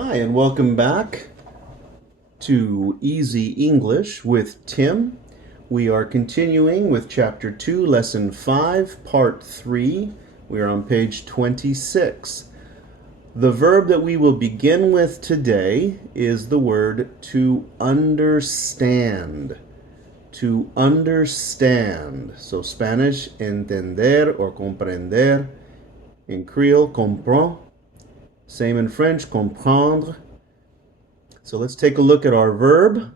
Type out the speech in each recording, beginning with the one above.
Hi, and welcome back to Easy English with Tim. We are continuing with Chapter 2, Lesson 5, Part 3. We are on page 26. The verb that we will begin with today is the word to understand. To understand. So Spanish, entender or comprender. In Creole, comprend. Same in French, comprendre. So let's take a look at our verb.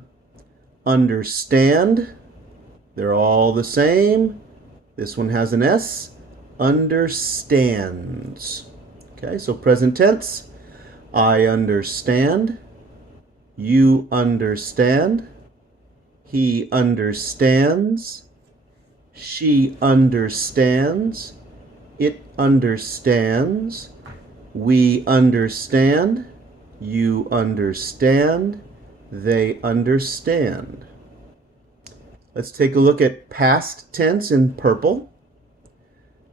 Understand. They're all the same. This one has an S. Understands. Okay, so present tense. I understand. You understand. He understands. She understands. It understands. We understand. You understand. They understand. Let's take a look at past tense in purple.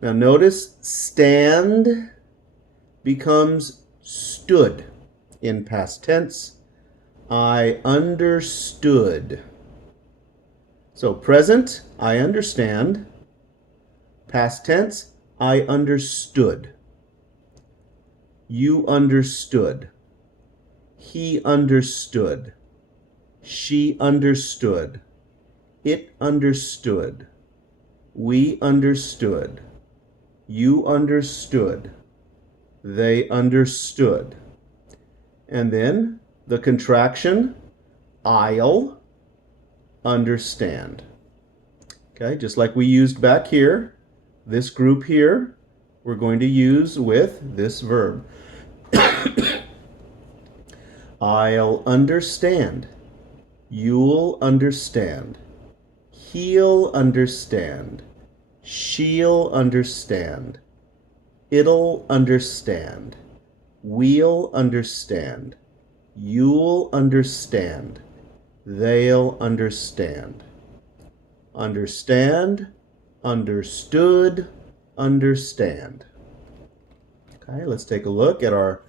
Now notice stand becomes stood in past tense. I understood. So present, I understand. Past tense, I understood. You understood. He understood. She understood. It understood. We understood. You understood. They understood. And then the contraction, I'll understand. Okay, just like we used back here, this group here, we're going to use with this verb. I'll understand. You'll understand. He'll understand. She'll understand. It'll understand. We'll understand. You'll understand. They'll understand. Understand, understood, understand. Okay, let's take a look at our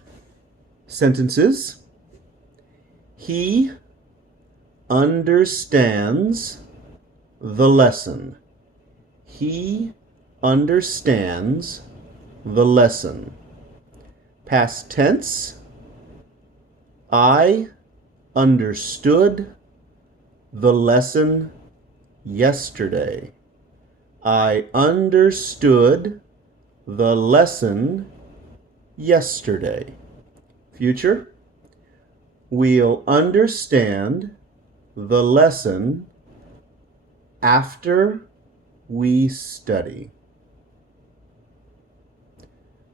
sentences. He understands the lesson. He understands the lesson. Past tense. I understood the lesson yesterday. I understood the lesson yesterday. Future. We'll understand the lesson after we study.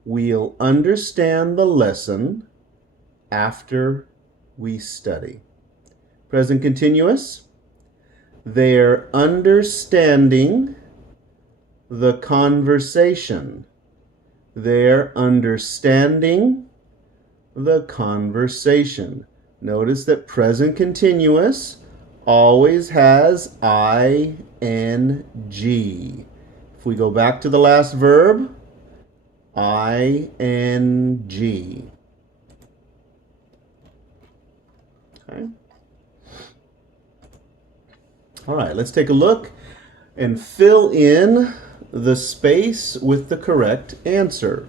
We'll understand the lesson after we study. Present continuous. They're understanding the conversation. They're understanding the conversation. Notice that present continuous always has ing. If we go back to the last verb, ing. Okay. All right, let's take a look and fill in the space with the correct answer.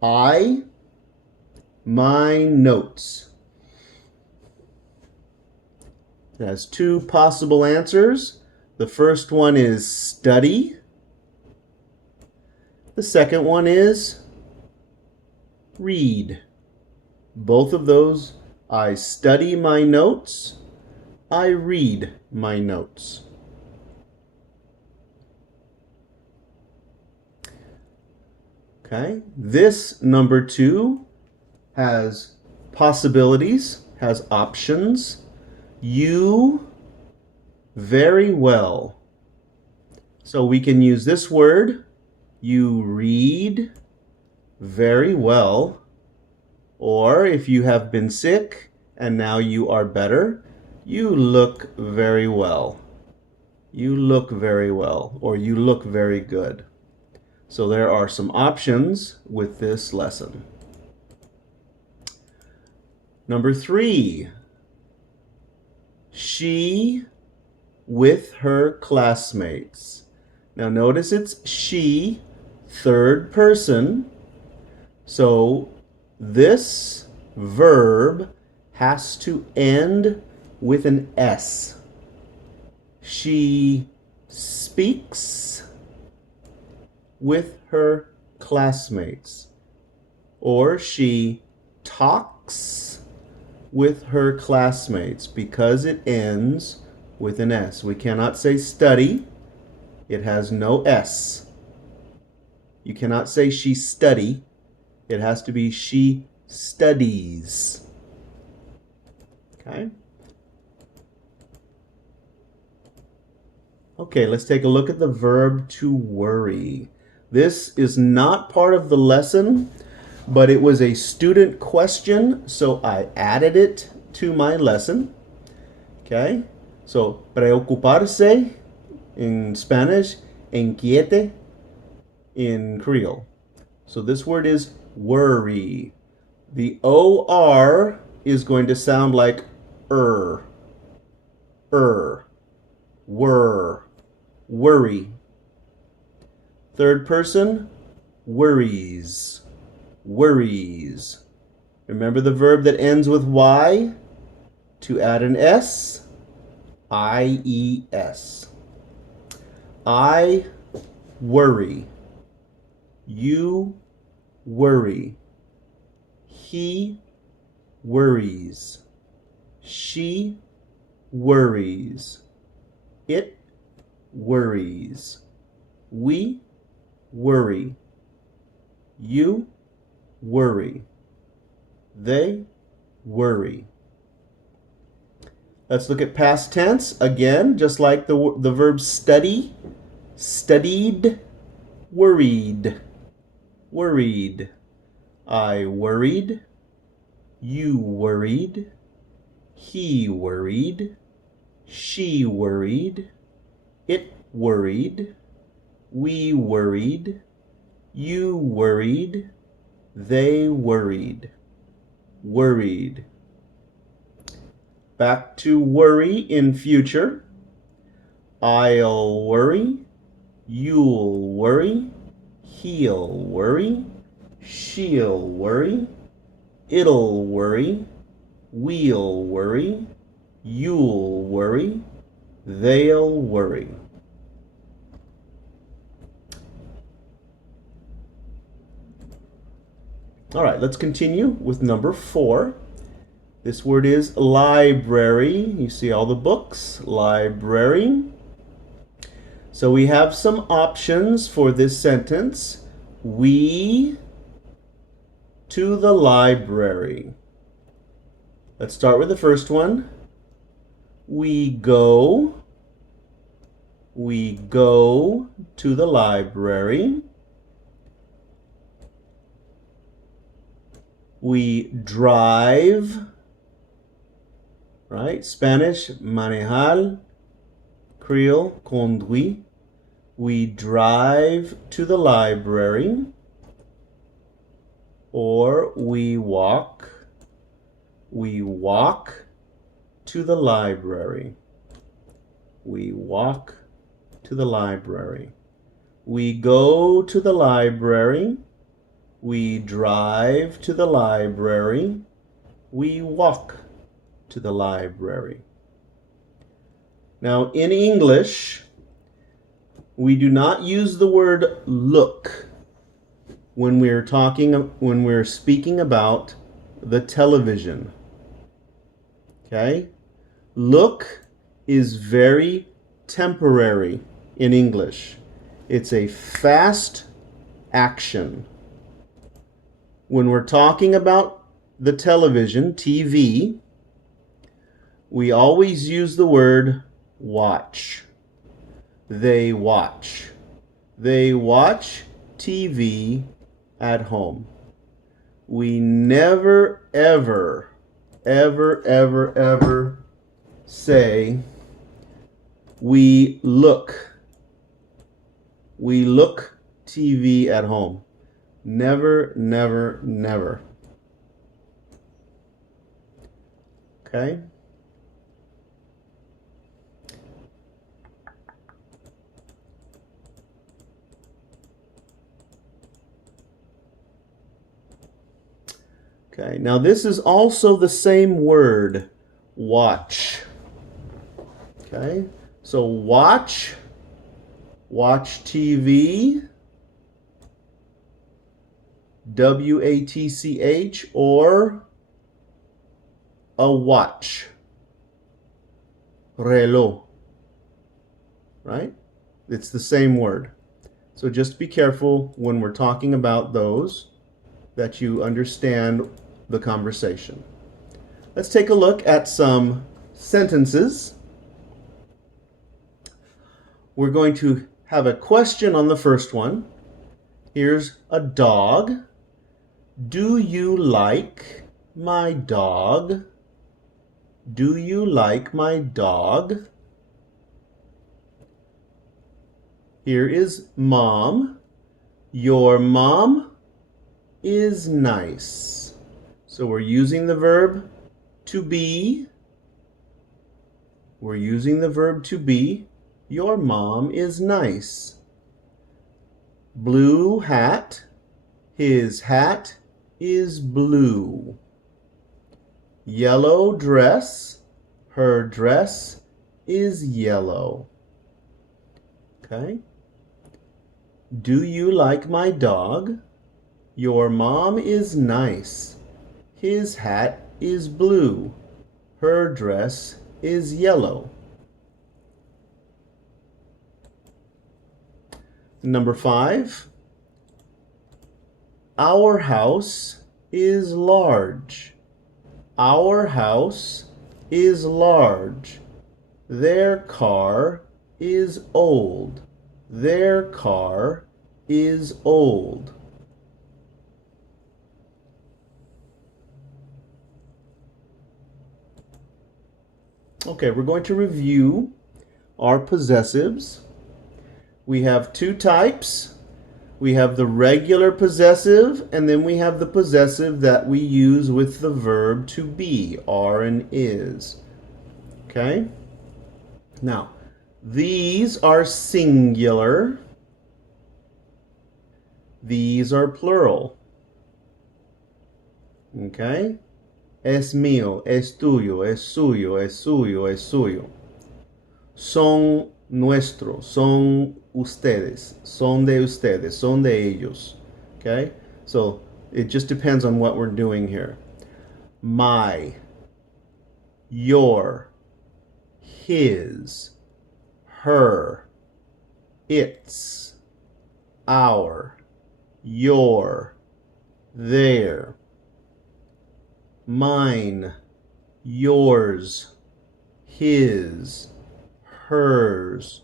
My notes. It has two possible answers. The first one is study. The second one is read. Both of those, I study my notes. I read my notes. Okay, this number 2 has possibilities, has options. You very well. So we can use this word, you read very well. Or if you have been sick and now you are better, you look very well. You look very well, or you look very good. So there are some options with this lesson. Number 3, she with her classmates. Now notice it's she, third person. So this verb has to end with an S. She speaks with her classmates, or she talks with her classmates because it ends with an S. We cannot say study. It has no S. You cannot say she study. It has to be she studies. Okay? Okay, let's take a look at the verb to worry. This is not part of the lesson, but it was a student question, so I added it to my lesson. Okay? So, preocuparse in Spanish, inquiete in Creole. So this word is worry. The OR is going to sound like were, worry. Third person, worries, worries. Remember the verb that ends with Y? To add an S, IES. I worry. You worry. He worries. She worries. It worries. We worry. You worry. They worry. Let's look at past tense again, just like the verb study. Studied, worried, worried. I worried. You worried. He worried. She worried. It worried. We worried. You worried. They worried. Worried. Back to worry in future. I'll worry. You'll worry. He'll worry. She'll worry. It'll worry. We'll worry. You'll worry. They'll worry. All right, let's continue with number 4. This word is library. You see all the books, library. So we have some options for this sentence. We to the library. Let's start with the first one. We go to the library. We drive, right? Spanish, manejar. Creole, conduit. We drive to the library. Or we walk to the library. We walk to the library. We go to the library. We drive to the library. We walk to the library. Now, in English, we do not use the word look when we're speaking about the television. Okay? Look is very temporary in English. It's a fast action. When we're talking about the television, TV, we always use the word watch. They watch. They watch TV at home. We never, ever say we look. We look TV at home. Never, never, never. Okay? Okay, now this is also the same word, watch. Okay, so watch TV, WATCH, or a watch, reloj, right? It's the same word. So just be careful when we're talking about those that you understand the conversation. Let's take a look at some sentences. We're going to have a question on the first one. Here's a dog. Do you like my dog? Do you like my dog? Here is mom. Your mom is nice. So we're using the verb to be. We're using the verb to be. Your mom is nice. Blue hat. His hat is blue. Yellow dress. Her dress is yellow. Okay? Do you like my dog? Your mom is nice. His hat is blue. Her dress is yellow. Number 5. Our house is large. Our house is large. Their car is old. Their car is old. Okay, we're going to review our possessives. We have two types. We have the regular possessive, and then we have the possessive that we use with the verb to be, are and is. Okay? Now, these are singular. These are plural. Okay? Es mío, es tuyo, es suyo, es suyo, es suyo. Son nuestros, son ustedes, son de ustedes, son de ellos. Okay? So it just depends on what we're doing here. My, your, his, her, its, our, your, their, mine, yours, his, hers,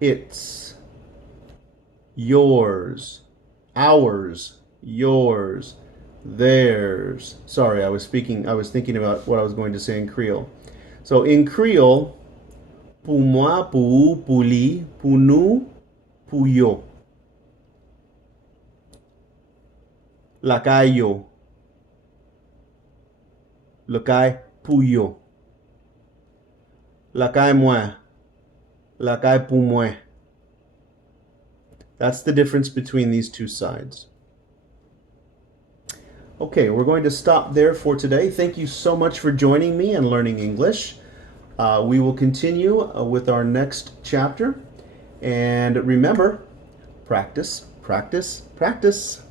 its, yours, ours, yours, theirs. Sorry, I was thinking about what I was going to say in Creole. So in Creole, pour moi, pour, pour lui, pour nous, pour yo. La caille yo. Le caille pour yo. La caille moi. La caille pour moi. That's the difference between these two sides. Okay, we're going to stop there for today. Thank you so much for joining me and learning English. We will continue with our next chapter. And remember, practice, practice, practice.